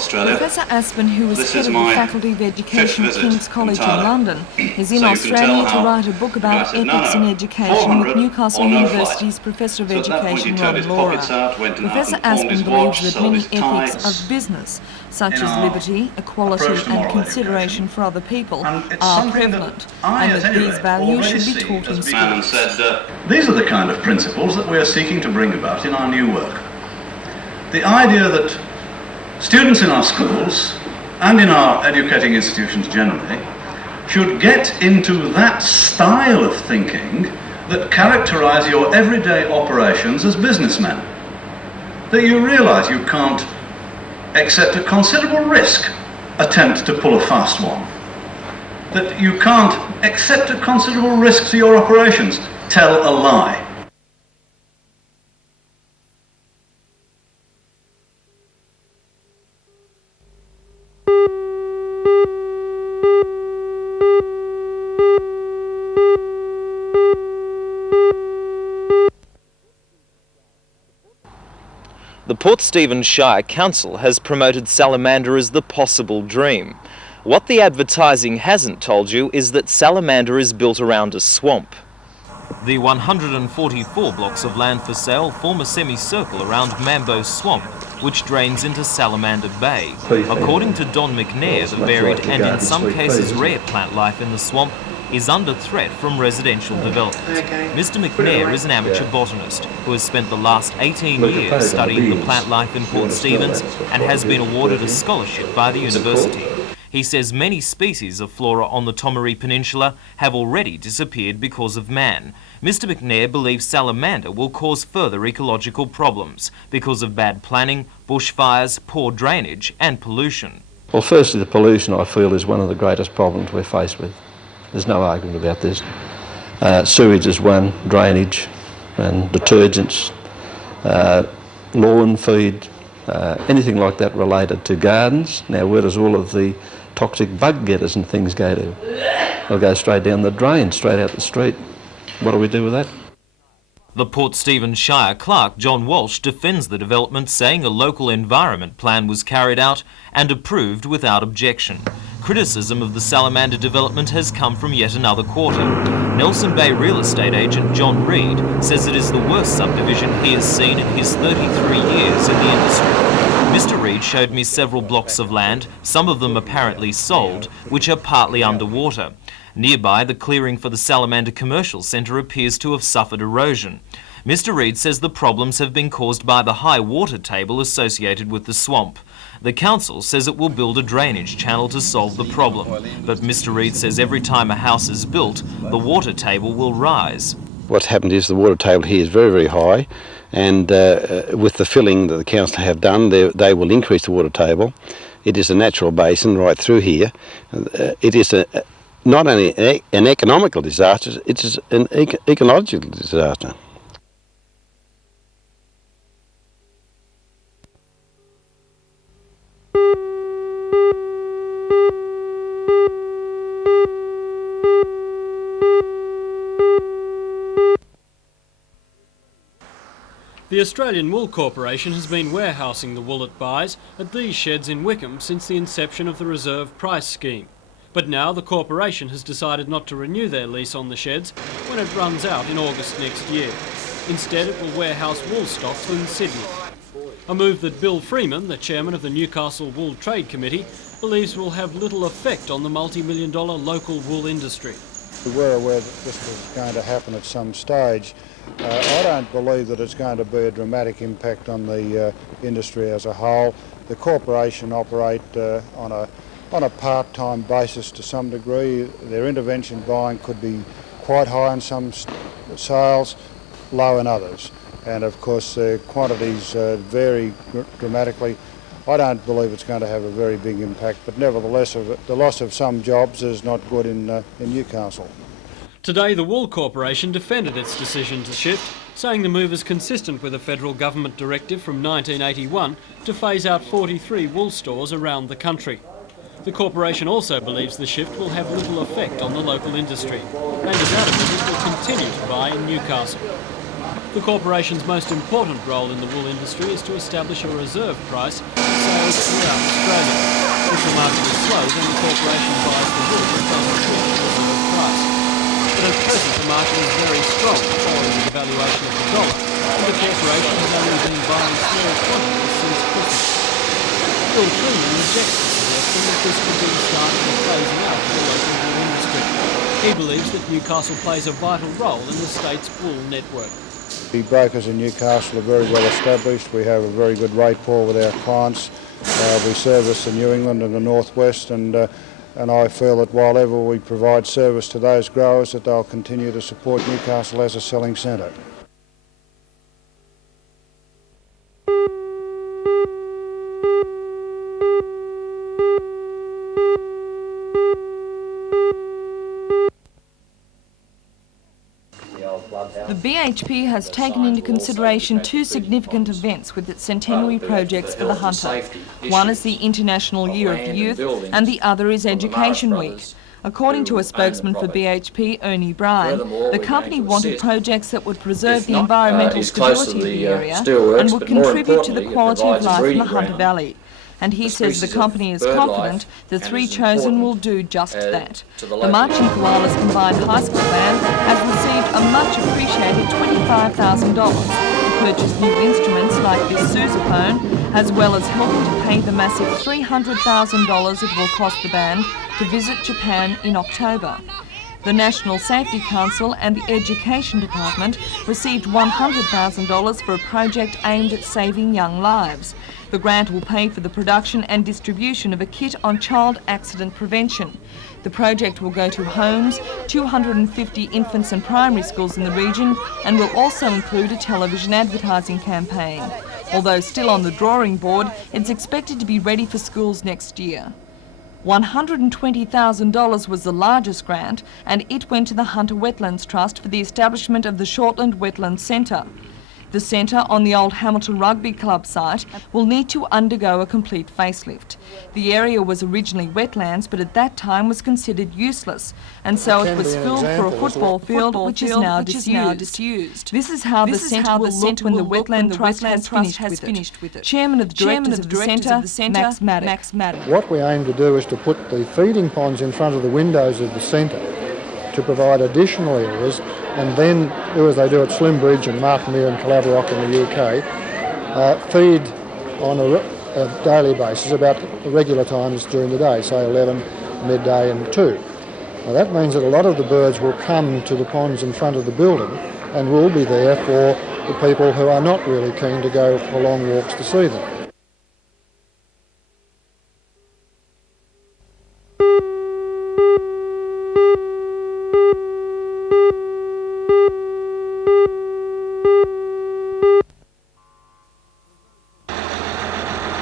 Australia. Professor Aspen, who is This head is of the my Faculty of Education at fifth King's visit College in entirely. London, is in So you can Australia tell to how write a book about the guy said, ethics "No, in no, education with 400 Newcastle or no University's flight." Professor of So at that point Education, he turned Ron his Laura. pockets out, went and Professor out and pawned Aspen his believes watch, that sold many his ethics tights. of business, such In as our liberty, equality approach to and moral consideration education. for other people, And it's are something that prevalent, I, and at that any these rate, values already should be see taught in as being man and schools. said, these are the kind of principles that we are seeking to bring about in our new work. The idea that students in our schools and in our educating institutions generally should get into that style of thinking that characterize your everyday operations as businessmen. That you realize you can't, except at considerable risk, attempt to pull a fast one. That you can't, except at considerable risk to your operations, tell a lie. The Port Stephens Shire Council has promoted salamander as the possible dream. What the advertising hasn't told you is that salamander is built around a swamp. The 144 blocks of land for sale form a semicircle around Mambo Swamp, which drains into Salamander Bay. According to Don McNair, the varied and in some cases rare plant life in the swamp is under threat from residential development. Mr. McNair is an amateur botanist who has spent the last 18 years studying the plant life in Port Stephens and has been awarded a scholarship by the university. He says many species of flora on the Tomaree Peninsula have already disappeared because of man. Mr. McNair believes salamander will cause further ecological problems because of bad planning, bushfires, poor drainage and pollution. Well, firstly, the pollution, I feel, is one of the greatest problems we're faced with. There's no argument about this. Sewage is one, drainage and detergents, lawn feed, anything like that related to gardens. Now, where does all of the toxic bug getters and things go to? They'll go straight down the drain, straight out the street. What do we do with that? The Port Stephens Shire clerk, John Walsh, defends the development, saying a local environment plan was carried out and approved without objection. Criticism of the salamander development has come from yet another quarter. Nelson Bay real estate agent John Reid says it is the worst subdivision he has seen in his 33 years in the industry. Mr. Reid showed me several blocks of land, some of them apparently sold, which are partly underwater. Nearby, the clearing for the Salamander Commercial Centre appears to have suffered erosion. Mr. Reid says the problems have been caused by the high water table associated with the swamp. The council says it will build a drainage channel to solve the problem, but Mr. Reid says every time a house is built, the water table will rise. What's happened is the water table here is very, very high, and with the filling that the council have done, they will increase the water table. It is a natural basin right through here. It is not only an economical disaster, it is an ecological disaster. The Australian Wool Corporation has been warehousing the wool it buys at these sheds in Wickham since the inception of the reserve price scheme. But now the corporation has decided not to renew their lease on the sheds when it runs out in August next year. Instead, it will warehouse wool stocks in Sydney. A move that Bill Freeman, the chairman of the Newcastle Wool Trade Committee, believes will have little effect on the multi-million-dollar local wool industry. We were aware that this was going to happen at some stage. I don't believe that it's going to be a dramatic impact on the industry as a whole. The corporation operate on a part-time basis to some degree. Their intervention buying could be quite high in some sales, low in others. And of course their quantities vary dramatically. I don't believe it's going to have a very big impact, but nevertheless the loss of some jobs is not good in Newcastle. Today the Wool Corporation defended its decision to shift, saying the move is consistent with a federal government directive from 1981 to phase out 43 wool stores around the country. The corporation also believes the shift will have little effect on the local industry and is adamant it will continue to buy in Newcastle. The corporation's most important role in the wool industry is to establish a reserve price for sales throughout Australia. If the market is slow, then the corporation buys the wool and doesn't keep the reserve price. But at present the market is very strong following the devaluation of the dollar, and the corporation has only been buying small quantities since Christmas. Bill Freeman rejects the suggestion that this could be the start of the phasing out of the local wool industry. He believes that Newcastle plays a vital role in the state's wool network. The brokers in Newcastle are very well established. We have a very good rate pool with our clients. We service the New England and the Northwest, and I feel that while ever we provide service to those growers, that they'll continue to support Newcastle as a selling centre. The BHP has taken into consideration two significant events with its centenary projects for the hunter. One is the International Year of the Youth and the other is Education Week. According to a spokesman for BHP, Ernie Bryan, the company wanted projects that would preserve the environmental stability of the area and would contribute to the quality of life in the Hunter Valley. And he says the company is confident the three chosen will do just that. The Marching Koalas Combined High School Band has received a much appreciated $25,000 to purchase new instruments like this sousaphone, as well as helping to pay the massive $300,000 it will cost the band to visit Japan in October. The National Safety Council and the Education Department received $100,000 for a project aimed at saving young lives. The grant will pay for the production and distribution of a kit on child accident prevention. The project will go to homes, 250 infants and primary schools in the region, and will also include a television advertising campaign. Although still on the drawing board, it's expected to be ready for schools next year. $120,000 was the largest grant, and it went to the Hunter Wetlands Trust for the establishment of the Shortland Wetlands Centre. The centre on the old Hamilton Rugby Club site will need to undergo a complete facelift. The area was originally wetlands, but at that time was considered useless, and so it was filled for a football field, which is now disused. This is how the centre will look when the Wetland Trust has finished with it. Chairman of the Directors of the Centre, Max Madden. What we aim to do is to put the feeding ponds in front of the windows of the centre to provide additional areas, and then do as they do at Slimbridge and Martinmere and Calaverock in the UK, feed on a daily basis about the regular times during the day, say 11, midday and 2. Now that means that a lot of the birds will come to the ponds in front of the building and will be there for the people who are not really keen to go for long walks to see them.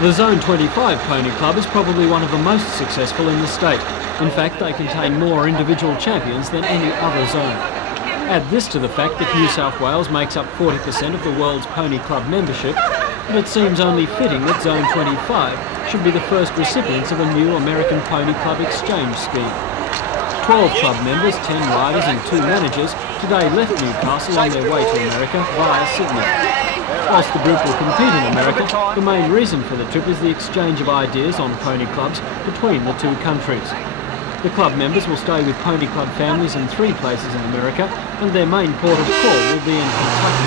The Zone 25 Pony Club is probably one of the most successful in the state. In fact, they contain more individual champions than any other zone. Add this to the fact that New South Wales makes up 40% of the world's pony club membership, and it seems only fitting that Zone 25 should be the first recipients of a new American Pony Club exchange scheme. 12 club members, 10 riders and 2 managers today left Newcastle on their way to America via Sydney. Whilst the group will compete in America, the main reason for the trip is the exchange of ideas on pony clubs between the two countries. The club members will stay with pony club families in 3 places in America, and their main port of call will be in Kentucky.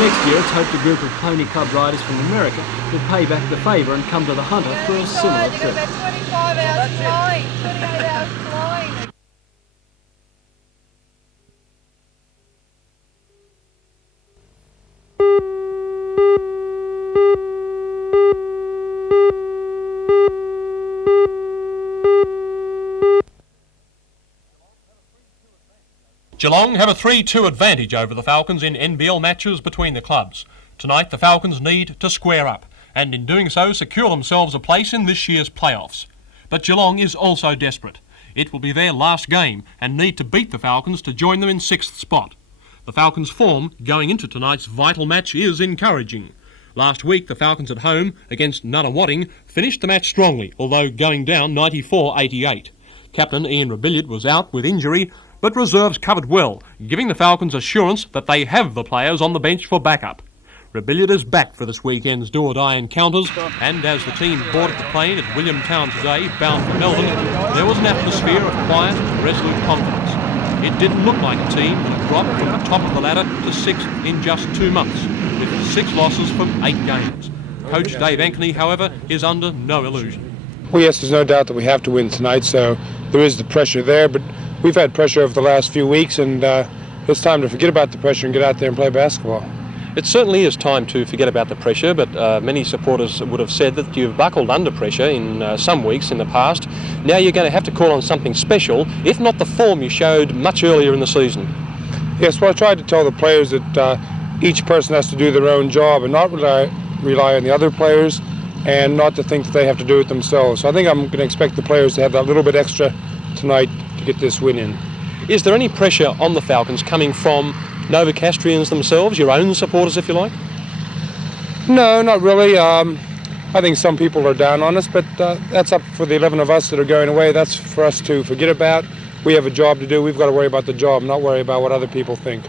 Next year, it's hoped a group of pony club riders from America will pay back the favour and come to the Hunter for a similar trip. 25 hours flying, 28 hours flying. Geelong have a 3-2 advantage over the Falcons in NBL matches between the clubs. Tonight the Falcons need to square up and in doing so secure themselves a place in this year's playoffs. But Geelong is also desperate. It will be their last game and need to beat the Falcons to join them in 6th spot. The Falcons' form going into tonight's vital match is encouraging. Last week the Falcons at home against Nunawading finished the match strongly, although going down 94-88. Captain Ian Rebillard was out with injury, but reserves covered well, giving the Falcons assurance that they have the players on the bench for backup. Rebilliard is back for this weekend's do-or-die encounters, and as the team boarded the plane at Williamtown today, bound for Melbourne, there was an atmosphere of quiet and resolute confidence. It didn't look like a team that had dropped from the top of the ladder to 6th in just 2 months, with 6 losses from 8 games. Coach Dave Ankeny, however, is under no illusion. Well, yes, there's no doubt that we have to win tonight, so there is the pressure there, but we've had pressure over the last few weeks, and it's time to forget about the pressure and get out there and play basketball. It certainly is time to forget about the pressure, but many supporters would have said that you've buckled under pressure in some weeks in the past. Now you're going to have to call on something special, if not the form you showed much earlier in the season. Yes, well, I tried to tell the players that each person has to do their own job and not rely on the other players, and not to think that they have to do it themselves. So I think I'm going to expect the players to have that little bit extra tonight to get this win in. Is there any pressure on the Falcons coming from Novocastrians themselves, your own supporters, if you like? No, not really. I think some people are down on us, but that's up for the 11 of us that are going away. That's for us to forget about. We have a job to do. We've got to worry about the job, not worry about what other people think.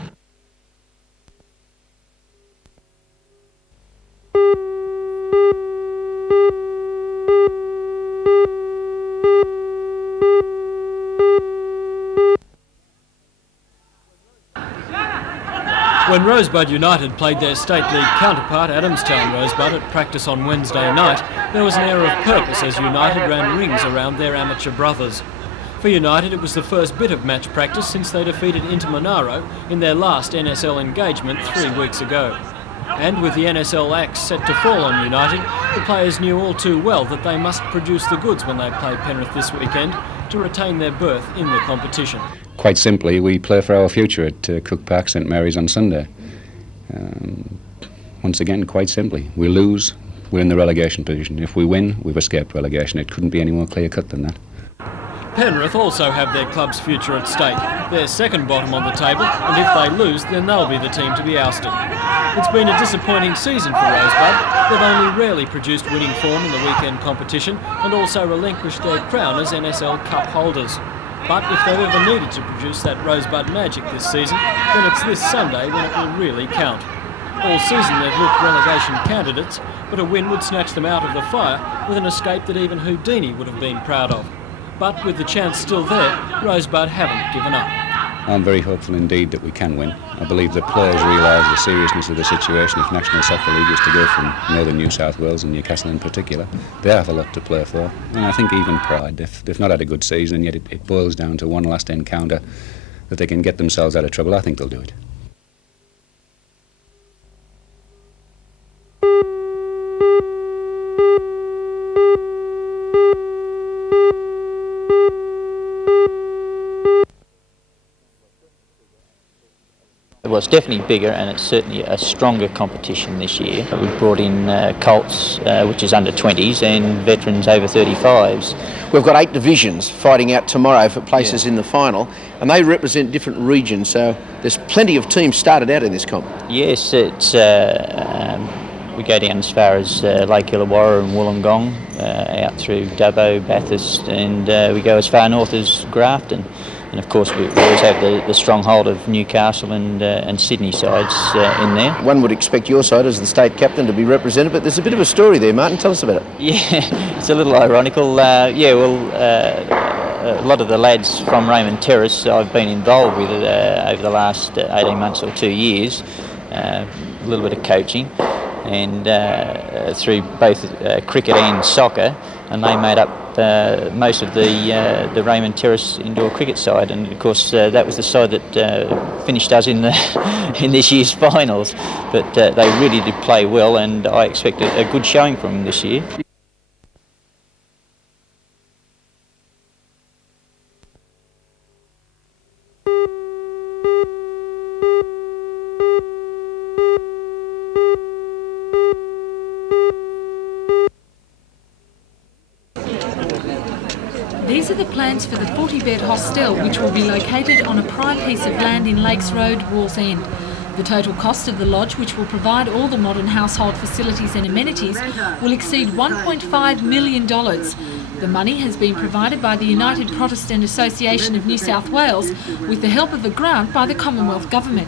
When Rosebud United played their state league counterpart Adamstown Rosebud at practice on Wednesday night, there was an air of purpose as United ran rings around their amateur brothers. For United, it was the first bit of match practice since they defeated Intermonaro in their last NSL engagement 3 weeks ago. And with the NSL axe set to fall on United, the players knew all too well that they must produce the goods when they play Penrith this weekend to retain their berth in the competition. Quite simply, we play for our future at Cook Park, St Mary's on Sunday. Once again, quite simply, we lose, we're in the relegation position. If we win, we've escaped relegation. It couldn't be any more clear-cut than that. Penrith also have their club's future at stake. They're second bottom on the table, and if they lose, then they'll be the team to be ousted. It's been a disappointing season for Rosebud. They've only rarely produced winning form in the weekend competition and also relinquished their crown as NSL Cup holders. But if they've ever needed to produce that Rosebud magic this season, then it's this Sunday when it will really count. All season they've looked relegation candidates, but a win would snatch them out of the fire with an escape that even Houdini would have been proud of. But with the chance still there, Rosebud haven't given up. I'm very hopeful indeed that we can win. I believe the players realise the seriousness of the situation. If National Soccer League is to go from northern New South Wales and Newcastle in particular, they have a lot to play for. And I think even Pride, they've not had a good season, and yet it boils down to one last encounter that they can get themselves out of trouble. I think they'll do it. Well, it's definitely bigger, and it's certainly a stronger competition this year. We've brought in Colts, which is under 20s, and veterans over 35s. We've got 8 divisions fighting out tomorrow for places in the final, and they represent different regions, so there's plenty of teams started out in this comp. Yes, it's we go down as far as Lake Illawarra and Wollongong, out through Dubbo, Bathurst, and we go as far north as Grafton. And of course we always have the stronghold of Newcastle and Sydney sides in there. One would expect your side as the state captain to be represented, but there's a bit of a story there, Martin. Tell us about it. Yeah, it's a little ironical. A lot of the lads from Raymond Terrace I've been involved with over the last 18 months or 2 years. A little bit of coaching, and through both cricket and soccer, and they made up most of the Raymond Terrace indoor cricket side, and of course that was the side that finished us in this year's finals. But they really did play well, and I expect a good showing from them this year. These are the plans for the 40-bed hostel, which will be located on a prime piece of land in Lakes Road, Wallsend. The total cost of the lodge, which will provide all the modern household facilities and amenities, will exceed $1.5 million. The money has been provided by the United Protestant Association of New South Wales with the help of a grant by the Commonwealth Government.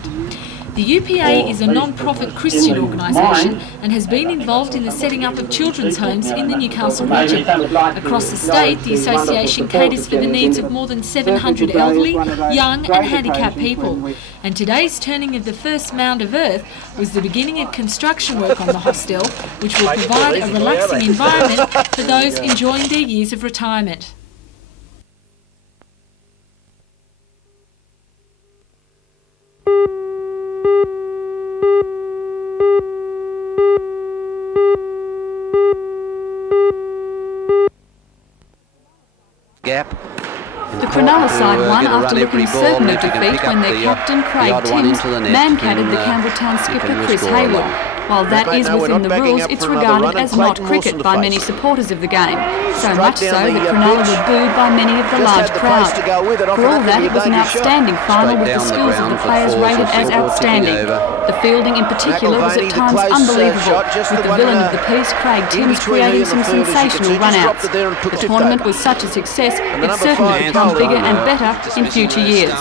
The UPA is a non-profit Christian organisation and has been involved in the setting up of children's homes in the Newcastle region. Across the state, the association caters for the needs of more than 700 elderly, young and handicapped people. And today's turning of the first mound of earth was the beginning of construction work on the hostel, which will provide a relaxing environment for those enjoying their years of retirement. The Cronulla side won after looking certain of defeat when their captain Craig Timms man-catted the Campbelltown skipper Chris Haywood. While that is within the rules, it's regarded as not cricket by many supporters of the game, so much so that Cronulla were booed by many of the large crowd. For all that, it was an outstanding final with the skills of the players rated as outstanding. The fielding in particular was at times unbelievable, with the villain of the piece, Craig Timms, creating some sensational run-outs. The tournament was such a success, it's certain to become bigger and better in future years.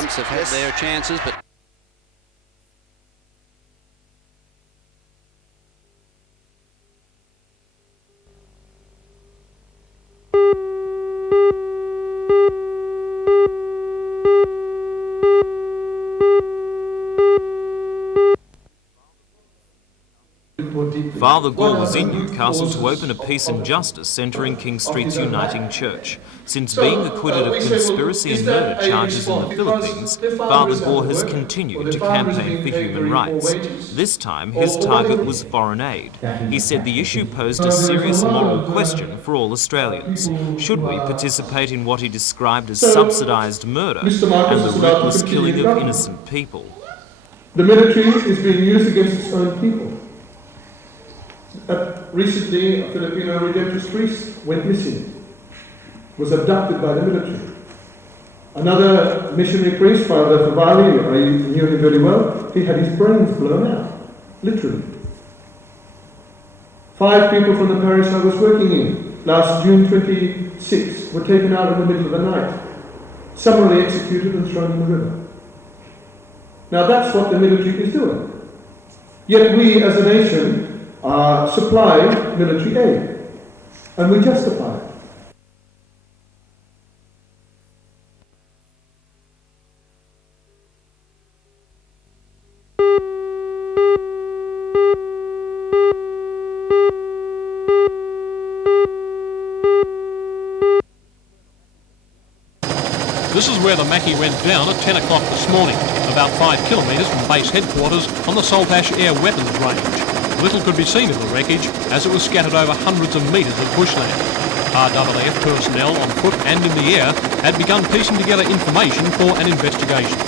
Father Gore was in Newcastle to open a Peace and Justice Centre in King Street's Uniting Church. Since being acquitted of conspiracy and murder charges in the Philippines, Father Gore has continued to campaign for human rights. This time, his target was foreign aid. He said the issue posed a serious moral question for all Australians. Should we participate in what he described as subsidised murder and the ruthless killing of innocent people? The military is being used against its own people. Recently, a Filipino Redemptorist priest went missing, was abducted by the military. Another missionary priest, Father Favali, I knew him very well, he had his brains blown out, literally. 5 people from the parish I was working in, last June 26, were taken out in the middle of the night, summarily executed and thrown in the river. Now that's what the military is doing. Yet we, as a nation, supply military aid, and we justify it. This is where the Mackie went down at 10 o'clock this morning, about 5 kilometres from base headquarters on the Saltash Air Weapons Range. Little could be seen of the wreckage as it was scattered over hundreds of metres of bushland. RAAF personnel on foot and in the air had begun piecing together information for an investigation.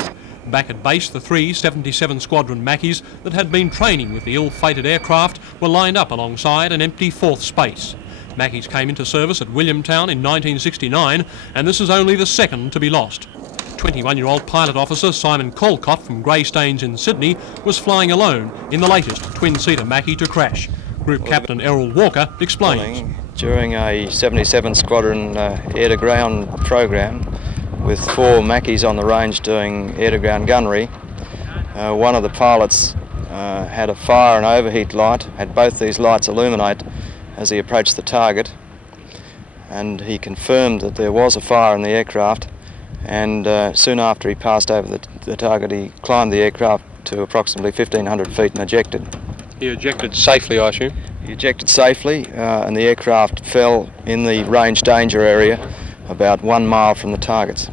Back at base, the 3 77 Squadron Mackies that had been training with the ill-fated aircraft were lined up alongside an empty 4th space. Mackies came into service at Williamtown in 1969, and this is only the second to be lost. 21-year-old pilot officer Simon Colcott from Greystanes in Sydney was flying alone in the latest twin-seater Mackie to crash. Group Captain Errol Walker explains. During a 77 Squadron air-to-ground program with 4 Mackies on the range doing air-to-ground gunnery, one of the pilots had a fire and overheat light, had both these lights illuminate as he approached the target, and he confirmed that there was a fire in the aircraft. And soon after he passed over the target, he climbed the aircraft to approximately 1,500 feet and ejected. He ejected safely, I assume? He ejected safely, and the aircraft fell in the range danger area about 1 mile from the targets.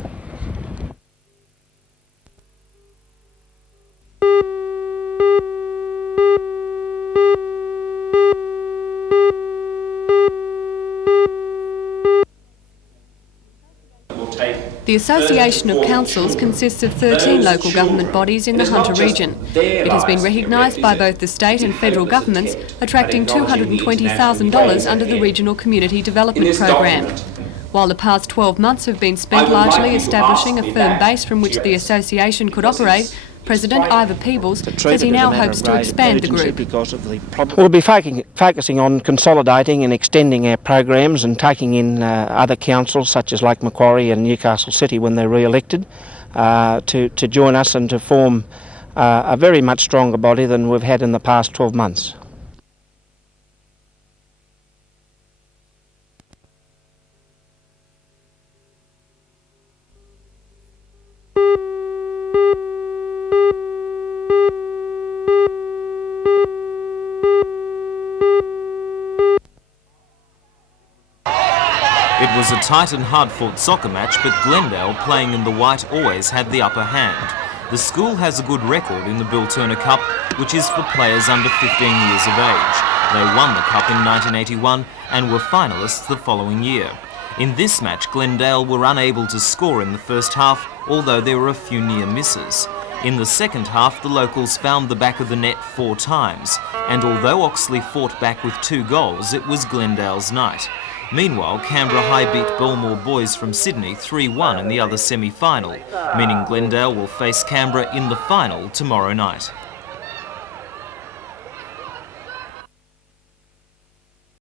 The Association of Councils consists of 13 local government bodies in the Hunter region. It has been recognised by both the state and federal governments, attracting $220,000 under the Regional Community Development Program. While the past 12 months have been spent largely establishing a firm base from which the association could operate, President Ivor Peebles says he now hopes to expand the group. We'll be focusing on consolidating and extending our programs and taking in other councils such as Lake Macquarie and Newcastle City when they're re-elected to join us and to form a very much stronger body than we've had in the past 12 months. It was a tight and hard-fought soccer match, but Glendale, playing in the white, always had the upper hand. The school has a good record in the Bill Turner Cup, which is for players under 15 years of age. They won the cup in 1981 and were finalists the following year. In this match, Glendale were unable to score in the first half, although there were a few near misses. In the second half, the locals found the back of the net 4 times, and although Oxley fought back with 2 goals, it was Glendale's night. Meanwhile, Canberra High beat Belmore Boys from Sydney 3-1 in the other semi-final, meaning Glendale will face Canberra in the final tomorrow night.